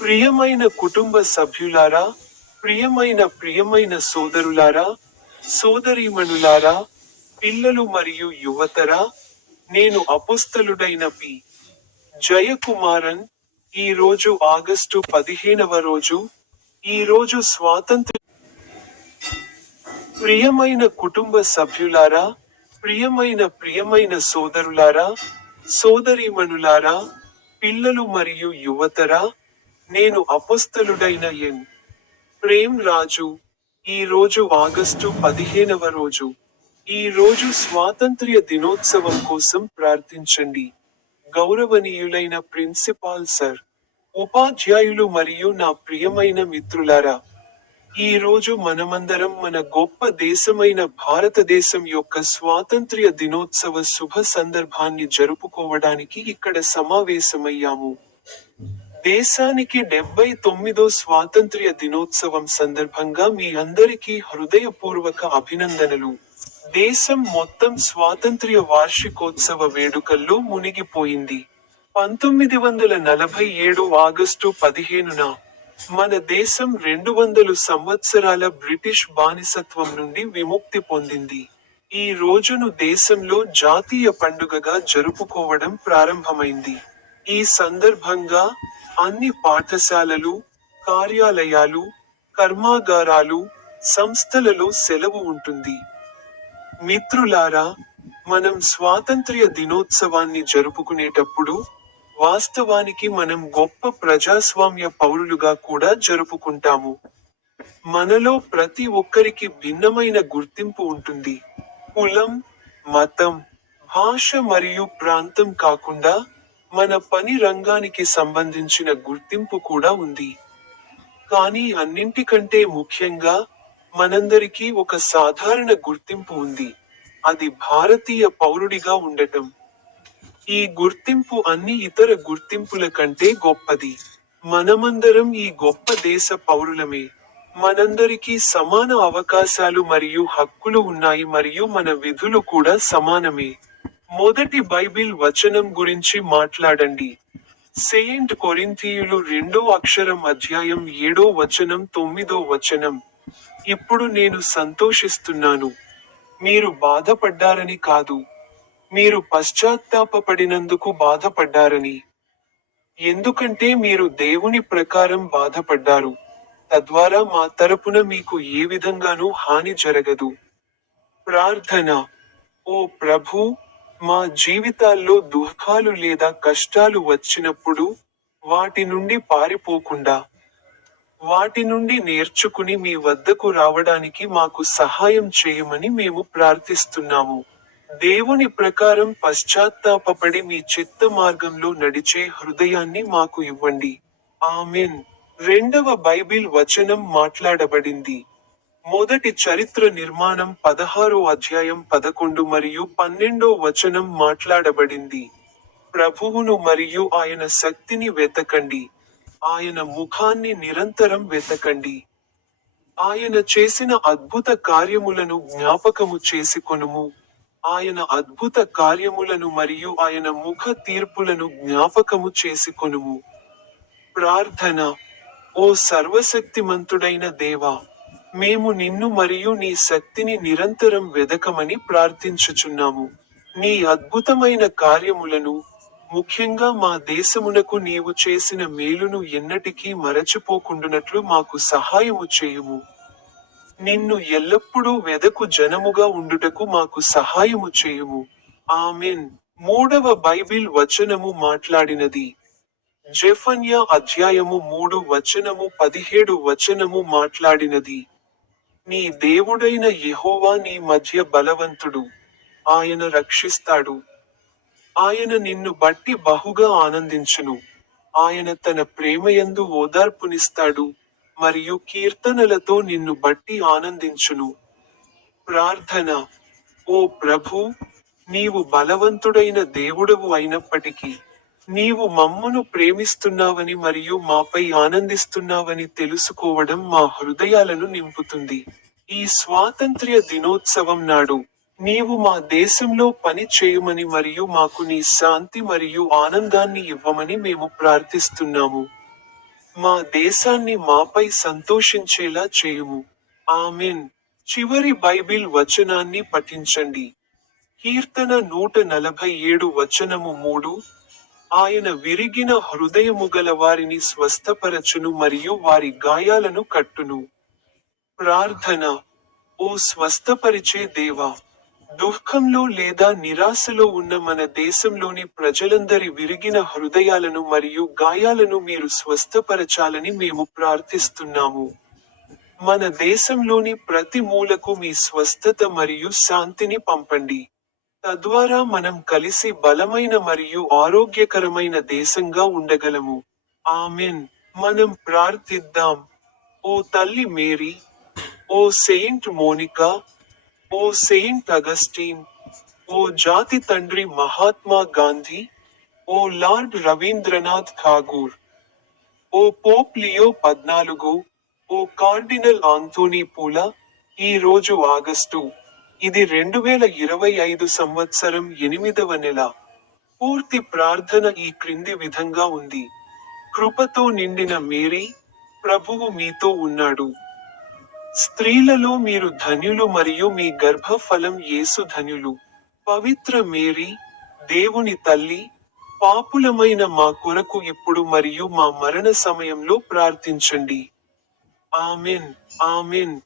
ప్రియమైన కుటుంబ సభ్యులారా ప్రియమైన ప్రియమైన సోదరులారా సోదరీమణులారా పిల్లలు మరియు యువతరా నేను అపుస్తలుడైన పి. జయకుమారన్. ఈ రోజు ఆగస్టు పదిహేనవ రోజు ఈ రోజు స్వాతంత్ర ప్రియమైన కుటుంబ సభ్యులారా ప్రియమైన ప్రియమైన సోదరులారా సోదరీమణులారా పిల్లలు మరియు యువతరా నేను అపుస్తలుడైన ఎన్ ప్రేమ్ రాజు ఈ రోజు ఆగస్టు పదిహేనవ రోజు. ఈ రోజు స్వాతంత్ర్య దినోత్సవం కోసం ప్రార్థించండి. గౌరవనీయులైన ప్రిన్సిపాల్ సర్ ఉపాధ్యాయులు మరియు నా ప్రియమైన మిత్రులారా ఈ రోజు మనమందరం మన గొప్ప దేశమైన భారతదేశం యొక్క స్వాతంత్ర్య దినోత్సవ శుభ సందర్భాన్ని జరుపుకోవడానికి ఇక్కడ సమావేశమయ్యాము. దేశానికి డెబ్బై తొమ్మిదో స్వాతంత్ర్య దినోత్సవం సందర్భంగా మీ అందరికీ హృదయపూర్వక అభినందనలు. దేశం మొత్తం స్వాతంత్ర్య వార్షికోత్సవ వేడుకల్లో మునిగిపోయింది. పంతొమ్మిది వందల నలభై ఏడు ఆగస్టు పదిహేనున మన దేశం రెండు వందలు సంవత్సరాల బ్రిటిష్ బానిసత్వం నుండి విముక్తి పొందింది. ఈ రోజును దేశంలో జాతీయ పండుగగా జరుపుకోవడం ప్రారంభమైంది. ఈ సందర్భంగా అన్ని పాఠశాలలు కార్యాలయాలు కర్మాగారాలు సంస్థలలో సెలవు ఉంటుంది. మిత్రులారా మనం స్వాతంత్ర్య దినోత్సవాన్ని జరుపుకునేటప్పుడు వాస్తవానికి మనం గొప్ప ప్రజాస్వామ్య పౌరులుగా కూడా జరుపుకుంటాము. మనలో ప్రతి ఒక్కరికి భిన్నమైన గుర్తింపు ఉంటుంది. కులం మతం భాష మరియు ప్రాంతం కాకుండా మన పని రంగానికి సంబంధించిన గుర్తింపు కూడా ఉంది. కానీ అన్నింటికంటే ముఖ్యంగా మనందరికీ ఒక సాధారణ గుర్తింపు ఉంది. అది భారతీయ పౌరుడిగా ఉండటం. ఈ గుర్తింపు అన్ని ఇతర గుర్తింపుల కంటే గొప్పది. మనమందరం ఈ గొప్ప దేశ పౌరులమే. మనందరికీ సమాన అవకాశాలు మరియు హక్కులు ఉన్నాయి మరియు మన విధులు కూడా సమానమే. మొదటి బైబిల్ వచనం గురించి మాట్లాడండి. సెయింట్ కొరింథీయులు రెండో అక్షరం అధ్యాయం ఏడో వచనం తొమ్మిదో వచనం. ఇప్పుడు నేను సంతోషిస్తున్నాను. మీరు బాధపడ్డారని కాదు. మీరు పశ్చాత్తాపపడినందుకు బాధపడ్డారని. ఎందుకంటే మీరు దేవుని ప్రకారం బాధపడ్డారు. తద్వారా మా తరపున మీకు ఏ విధంగానూ హాని జరగదు. ప్రార్థన. ఓ ప్రభు మా జీవితాల్లో దుఃఖాలు లేదా కష్టాలు వచ్చినప్పుడు వాటి నుండి పారిపోకుండా వాటి నుండి నేర్చుకుని మీ వద్దకు రావడానికి మాకు సహాయం చేయమని మేము ప్రార్థిస్తున్నాము. దేవుని ప్రకారం పశ్చాత్తాపపడి మీ చిత్త మార్గంలో నడిచే హృదయాన్ని మాకు ఇవ్వండి. ఆమెన్. రెండవ బైబిల్ వచనం మాట్లాడబడింది. మొదటి చరిత్ర నిర్మాణం పదహారో అధ్యాయం పదకొండు మరియు పన్నెండో వచనం మాట్లాడబడింది. ప్రభువును మరియు ఆయన శక్తిని వెతకండి. ఆయన ముఖాన్ని నిరంతరం వెతకండి. ఆయన చేసిన అద్భుత కార్యములను జ్ఞాపకము చేసుకొనుము. ఆయన అద్భుత కార్యములను మరియు ఆయన ముఖ తీర్పులను జ్ఞాపకము చేసుకొనుము. ప్రార్థన ఓ సర్వశక్తిమంతుడైన దేవా మేము నిన్ను మరియు నీ శక్తిని నిరంతరం వెదకమని ప్రార్థించుచున్నాము. నీ అద్భుతమైన కార్యములను ముఖ్యంగా మా దేశమునకు నీవు చేసిన మేలును ఎన్నటికీ మరచిపోకుండునట్లు మాకు సహాయము చేయుము. నిన్ను ఎల్లప్పుడూ వెదకు జనముగా ఉండుటకు మాకు సహాయము చేయుము. ఆమెన్. మూడవ బైబిల్ వచనము మాట్లాడినది. జెఫన్యా అధ్యాయము మూడు వచనము పదిహేడు వచనము మాట్లాడినది. నీ దేవుడైన యెహోవా నీ మధ్య బలవంతుడు. ఆయన రక్షిస్తాడు. ఆయన నిన్ను బట్టి బహుగా ఆనందించును. ఆయన తన ప్రేమయందు ఓదార్పునిస్తాడు. మరియు కీర్తనలతో నిన్ను బట్టి ఆనందించును. ప్రార్థన. ఓ ప్రభు నీవు బలవంతుడైన దేవుడవు అయినప్పటికీ నీవు మమ్మును ప్రేమిస్తున్నావని మరియు మాపై ఆనందిస్తున్నావని తెలుసుకోవడం మా హృదయాలను నింపుతుంది. ఈ స్వాతంత్ర్య దినోత్సవం నాడు నీవు మా దేశంలో పని చేయమని మరియు మాకు నీ శాంతి మరియు ఆనందాన్ని ఇవ్వమని మేము ప్రార్థిస్తున్నాము. మా దేశాన్ని మాపై సంతోషించేలా చేయుము. ఆమెన్. చివరి బైబిల్ వచనాన్ని పఠించండి. కీర్తన నూట నలభై ఏడు వచనము మూడు ఆయన విరిగిన హృదయము గల వారిని స్వస్థపరచును మరియు వారి గాయాలను కట్టును. ప్రార్థన ఓ స్వస్థపరిచే దేవా దుఃఖంలో లేదా నిరాశలో ఉన్న మన దేశంలోని ప్రజలందరి విరిగిన హృదయాలను మరియు గాయాలను మీరు స్వస్థపరచాలని మేము ప్రార్థిస్తున్నాము. మన దేశంలోని ప్రతి మూలకు మీ స్వస్థత మరియు శాంతిని పంపండి. తద్వారా మనం కలిసి బలమైన మరియు ఆరోగ్యకరమైన దేశంగా ఉండగలము. ఆమెన్. మనం ప్రార్థిద్దాం. ఓ తల్లి మేరీ. ఓ సెయింట్ మోనికా. ఓ సెయింట్ అగస్టీన్. ఓ జాతి తండ్రి మహాత్మా గాంధీ. ఓ లార్డ్ రవీంద్రనాథ్ ఠాగూర్. ఓ పోప్ లియో పద్నాలుగు. ఓ కార్డినల్ ఆంథోనీ పూల. ఈ రోజు ఆగస్టు ఇది రెండు వేల ఇరవై ఐదు సంవత్సరం ఎనిమిదవ నెల. పూర్తి ప్రార్థన ఈ క్రింది విధంగా ఉంది. కృపతో నిండిన మేరీ ప్రభువు మీతో ఉన్నాడు. స్త్రీలలో మీరు ధన్యులు మరియు మీ గర్భఫలం యేసు ధన్యులు. పవిత్ర మేరీ దేవుని తల్లి పాపులమైన మా కొరకు ఇప్పుడు మరియు మా మరణ సమయంలో ప్రార్థించండి. Amen amen.